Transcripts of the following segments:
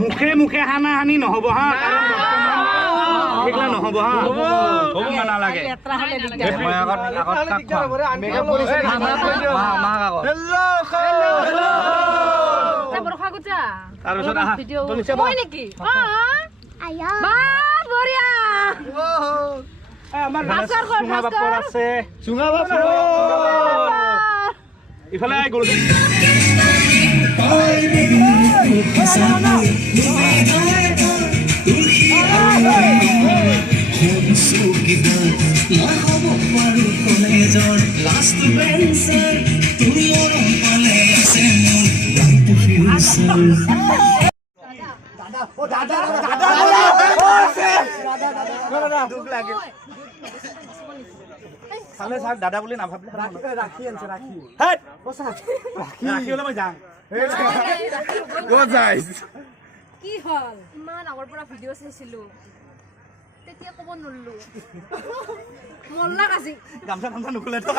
মুখে মুখে হানা হানি নহব হা কাৰণ নহব হা হ'ব নালাগে ইফালে দাদা বুলি নাভাবিলে ৰাখি আনছে ৰাখি হলে মই যাম কি হল ইমান আগৰ পৰা ভিডিঅ' চাইছিলো তেতিয়া ক'ব নললো মল্লা কাজি গামছা গামছা নুখুলে তো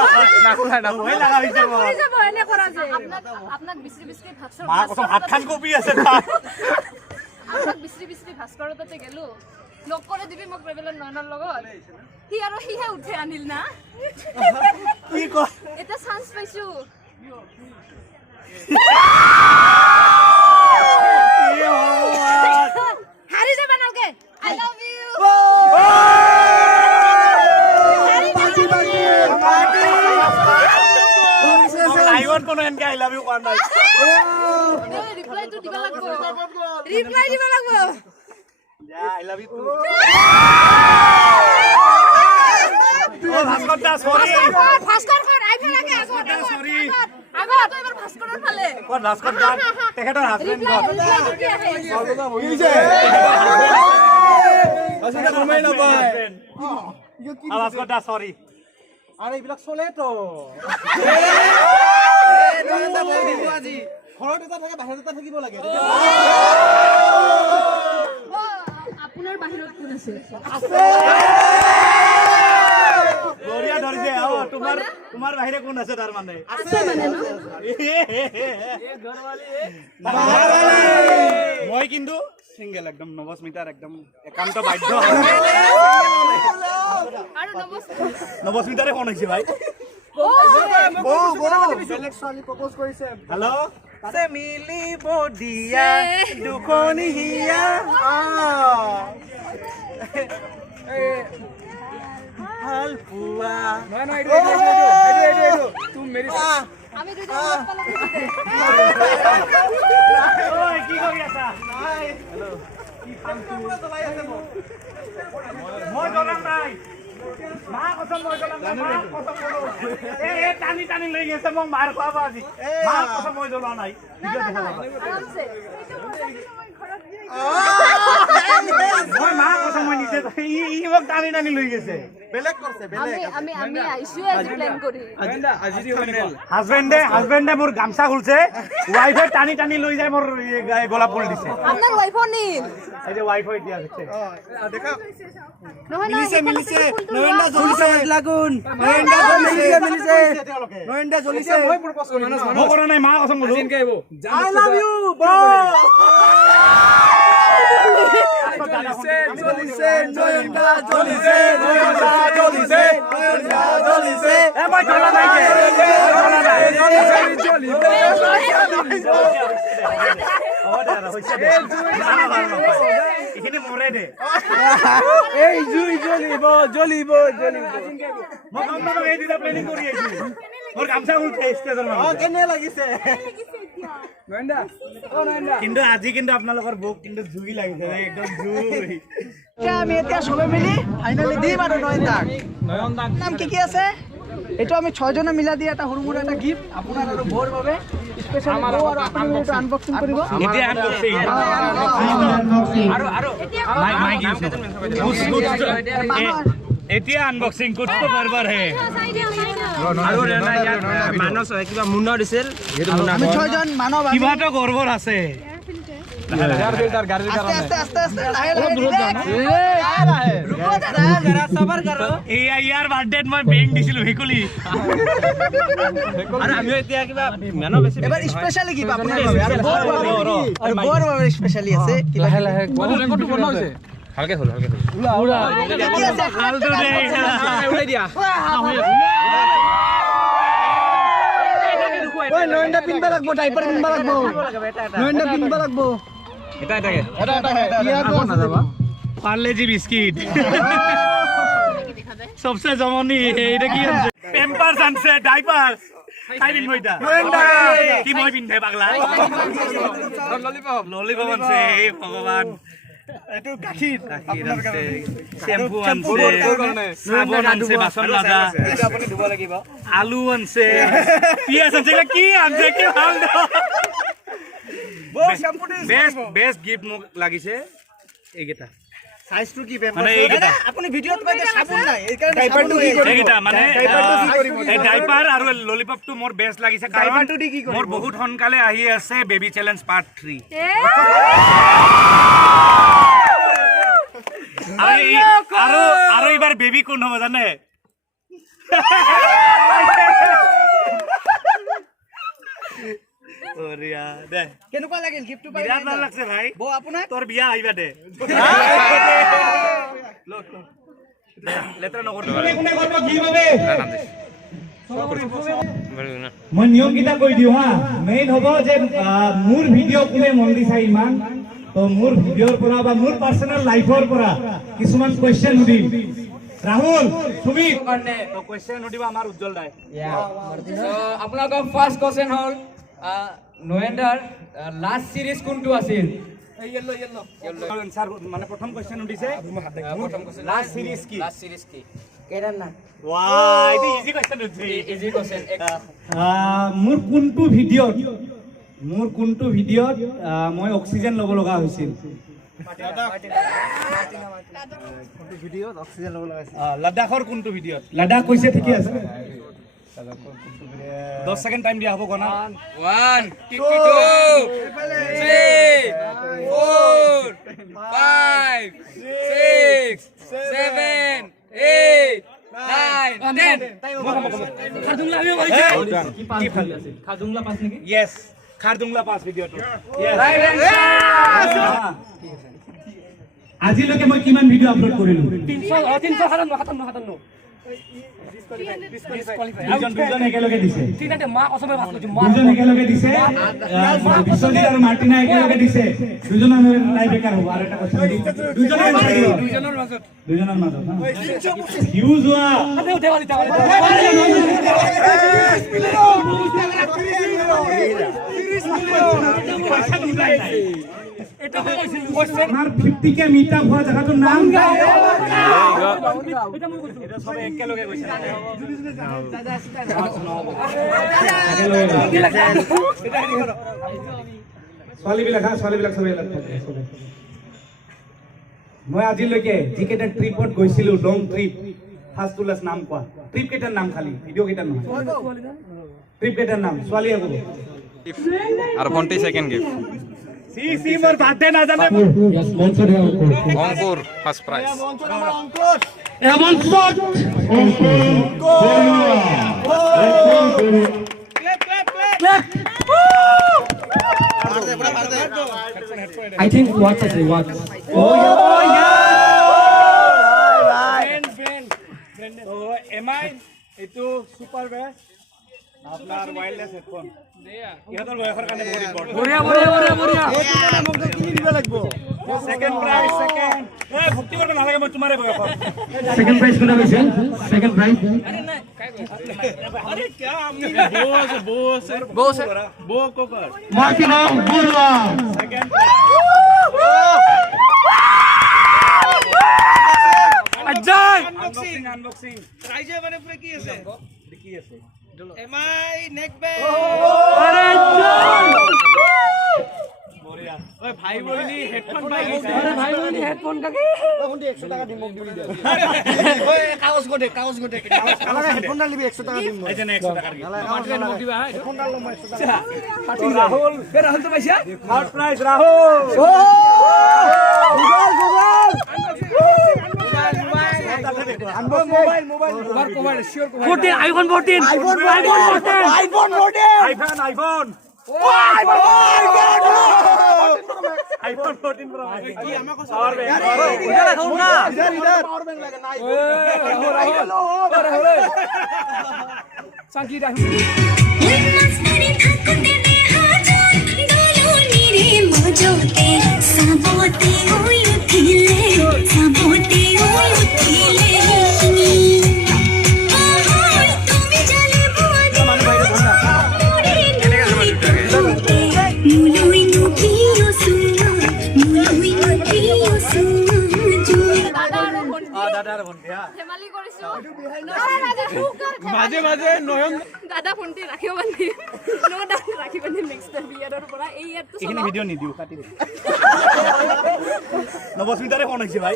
নাখুলাই লাগা হৈছে মই যাব এনে কৰা যে আপোনাক বিছৰি বিছৰি ভাস্কৰ মা কসম হাত খান কপি আছে তা আপোনাক বিছৰি বিছৰি ভাস্কৰ তাতে গেলো লগ কৰি দিবি মোক ট্ৰেভেলাৰ নয়নৰ লগত হি আৰু হিহে উঠে আনিল না কি ক এটা চান্স পাইছো হাৰি যাবা নালগে আই লাভ ইউ আইৱন কোন এনকে আই লাভ ইউ কোৱা নাই ৰিপ্লাই দিবা লাগব যা আই লাভ ইউ ও ভাস্কৰ দা সৰি ভাস্কৰ আইফা লাগে সৰি আগত তো এবাৰ ভাস্কৰৰ ফালে কোন ভাস্কৰ দা তেখেতৰ হাজবেণ্ড কোন আসলে ঘুমাই না ভাই ভাস্কৰ দা সৰি আৰে এইবিলাক চলে তো এটা বল দিব আজি ঘৰত এটা থাকে বাহিৰত এটা থাকিব লাগে আপোনাৰ বাহিৰত কোন আছে গৰিয়া ধৰিছে আও তোমাৰ বাহিৰে কোন আছে তাৰ মানে আছে মানে ন এ ঘৰৱালি মই কিন্তু সিঙ্গেল একদম নবস্মিতাৰ একদম একান্ত বাধ্য আৰু নবস্মিতাৰে কোন হৈছে ভাই বেলেগ ছোৱালী প্ৰপ'জ কৰিছে হেল্ল' আছে মিলিব দিয়া দুখনি হিয়া ভাল পুৱা নহয় এইটো তুমি মেৰি আমি দুজন ঐ কি কৰি আছা কি ফাংচন চলাই আছে মই জনাম নাই মা কসম মই জনাম নাই মা কসম কৰো এ টানি টানি লৈ গৈছে মোক মাৰ খোৱাব আজি মা কসম মই জনা নাই ভিডিঅ' দেখা পাবা আৰামছে মই মা কসম মই নিজে ই মোক টানি টানি লৈ গৈছে বেলেগ কৰছে আমি আইছো আজি প্ল্যান কৰি আজি ফাইনেল হাজবেণ্ডে মোৰ গামছা খুলছে ৱাইফে টানি টানি লৈ যায় মোৰ গলা ফুল দিছে আপোনাৰ ওয়াইফৰ নীল এই যে ৱাইফে দিয়া আছে দেখা নহয় মিলিছে নয়নদা জ্বলিছে লাগুন নয়নদা মিলিছে নয়নদা জ্বলিছে মই প্ৰপ'জ কৰিম মই কৰা নাই মা কসম বোলো আই লাভ ইউ ব্ৰো জ্বলিছে নয়নদা জ্বলিছে এ মই জ্বলা নাই এইখিনি মৰে দে এই জুই জ্বলিব মই গম নাপাওঁ এই দুটা প্লেনিং কৰি আছো মোৰ গামছা খুলছে ষ্টেজৰ মানুহ কেনে লাগিছে নয়নদা কিন্তু আজি কিন্তু আপোনালোকৰ বুক কিন্তু জুই লাগিছে একদম জুই আমি এতিয়া সবে মিলি ফাইনালি দিম আৰু নয়নদাক নাম কি আছে এইটো আমি 6 জনে মিলা দিয়া এটা সৰু এটা গিফট আপোনাৰ আৰু বৰ বাবে স্পেশাল আৰু আপুনি এইটো আনবক্সিং কৰিব এতিয়া আনবক্সিং আৰু মাই এতিয়া আনবক্সিং কৰিব বাৰবাৰ হে আৰু মানস কিবা মুন্না দিছিল আমি 6 জন মানৱ কিবা এটা গৰ্বৰ আছে আস্তে আস্তে আস্তে লাহে লাহে रुको दादा जरा सबर करो এয়া ইয়াৰ বাৰ্থডেত মই বেং দিছিলো হেকুলি আৰু আমি এতিয়া কিবা মেনো বেছি এবাৰ স্পেশালি কি আপোনাৰ বাবে আৰু বৰ বাবে স্পেশালি আছে লাহে লাহে ৰেকৰ্ড বনাইছে হালকে হল পুৰা কি আছে ফালতু দে উলাই দিয়া ওই নয়নটা পিনবা লাগবো ডাইপার পিনবা লাগবো নয়নটা পিনবা লাগবো এটা পার্লে জি বিস্কিট সবসে জমনি এইটা কি আছে পেম্পারস আনছে ডাইপার খাই দিন মইটা কি মই পিন্ধে পাগলা ললিপপ আনছে হে ভগবান এটো গাখীৰ আনছে শ্যাম্পু আনছে সাবন আনছে বাসন মাজা এটা আপুনি ধুব লাগিব আলু আনছে পিয়াজ আনছে কি আনছে কি ভাল দ বেস্ট গিফট মোক লাগিছে এইকেইটা সাইজটো কি মানে এইকেইটা আপুনি ভিডিওত কইতে সাবুন নাই এই কাৰণে ডাইপাৰটো কি কৰিব এইকেইটা মানে ডাইপাৰটো কি কৰিব এই ডাইপাৰ আৰু ললিপপটো মোৰ বেস্ট লাগিছে কাৰণ ডাইপাৰটো দি কি কৰিব মোৰ বহুত সোনকালে আহি আছে বেবি চ্যালেঞ্জ পাৰ্ট 3 আৰু এবাৰ বেবি কোন হ'ব জানে ওৰিয়া দে কেনেকুৱা লাগিল গিফটটো পাই বিৰাট ভাল লাগছে ভাই বৌ আপোনাক তোৰ বিয়া আহিবা দে লেতৰা নকৰ কোনে কৰিব কি ভাবে মই নিয়ম কিটা কৈ দিও হা মেইন হ'ব যে মোৰ ভিডিও কোনে মন দি চাই ইমান তো মোৰ ভিডিওৰ পৰা বা মোৰ পাৰ্সোনাল লাইফৰ পৰা কিছুমান কোৱেশ্চন সুধিম ৰাহুল তুমি কাৰণে তো কোৱেশ্চন সুধিবা আমাৰ উজ্জ্বল দাই আপোনালোকৰ ফাৰ্ষ্ট কোৱেশ্চন হ'ল নৱেণ্ডাৰ লাষ্ট সিৰিজ কোনটো আছিল স্যাৰ মানে প্ৰথম কোশ্চেন উঠিছে লাস্ট সিৰিজ কি লাষ্ট সিৰিজ কি কেদাৰনাথ ওয়াও এটা ইজি কোশ্চেন উঠছে ইজি কোৱেশ্চন মোৰ কোনটো ভিডিওত মই অক্সিজেন ল'ব লগা হৈছিল ভিডিওত অক্সিজেন ল'ব লগাইছে লাডাখৰ কোনটো ভিডিওত লাডাখ কৈছে ঠিকে আছে 10 সেকেন্ড টাইম দিয়া হ'ব গনা 1 2 3 4 5 6 7 8 9 10 খাৰদুংলা আমি কৈছে কি ভাল আছে খাৰদুংলা পাস নেকি यस খাৰদুংলা পাস ভিডিওটো ৰাইট আনসাৰ আজিলৈকে মই কিমান ভিডিও আপলোড কৰিলো 357 দুজন একেলগে দিছে দুজন একেলগে দিছে বিশ্বজিৎ আৰু মাৰ্টিনা একেলগে দিছে দুজন নাই বেকাৰ হ'ব আৰু এটা কথা দুজনৰ মাজত ভিউজ হোৱা আমাৰ 50 কে মিটাৰ হোৱা জায়গাটোৰ নাম এটা সব একেলগে কৈছে ছোৱালীবিলাক সবেই মই আজিলৈকে যিকেইটা ট্ৰিপত গৈছিলো লং ট্ৰিপ ফাৰ্ষ্ট টু লাষ্ট নাম কোৱা ট্ৰিপ কেইটাৰ নাম খালি ভিডিঅ' কেইটাৰ নহয় ট্ৰিপ কেইটাৰ নাম ছোৱালীয়ে ক'ব আর 20 সেকেন্ড গিফট সি মোর বাদে না জানে অঙ্কুর ফার্স্ট প্রাইজ এমন shot I think what is it what oh yeah so am I etu super best আপনার ওয়্যারলেস হেডফোন ইহঁতৰ বয়সৰ কাৰণে বহুত ইম্পৰ্টেন্ট বঢ়িয়া মোক কিনি দিব লাগিব সেকেন্ড প্ৰাইজ সেকেন্ড এ ভক্তি কৰিব নালাগে মই তোমাৰে বয়সৰ second prize কোনা গৈছে second prize আৰে কি আমি বো কোকৰ মাৰ্টিনা বুৰুয়া সেকেন্ড আজয় আনবক্সিং ৰাইজে মানে পুৰা কি আছে কি আছে এমআই নেক বেল্ট আরে জয় বঢ়িয়া ভাই বলি হেডফোন পাই अरे भाई बोली हेडफोन का की কাগজ গোটে কালারে হেডফোন ডাল দিবি 100 টাকা দিম এই যে 100 টাকা দিবি মাটিরে মোক দিবা হেডফোন ডাল লম 100 টাকা রাহুল তো পাইছা third prize Rahul mobile 14 iPhone 14 iPhone iPhone 14 pro কি আমাকে পাওয়ার ব্যাংক পাওয়ার ব্যাংক লাগে নাই সাকি ধেমালি কৰিছো মাঝে মাঝে নয়ন দাদা ফোনটি ৰাখিব বান্ধি ৰাখি বান্ধি নেক্সট বিয়াৰৰ পৰা এই ইয়াৰটো ভিডিও নিদিও কাটি দে নবস্মিতাৰে ফোন হৈছে ভাই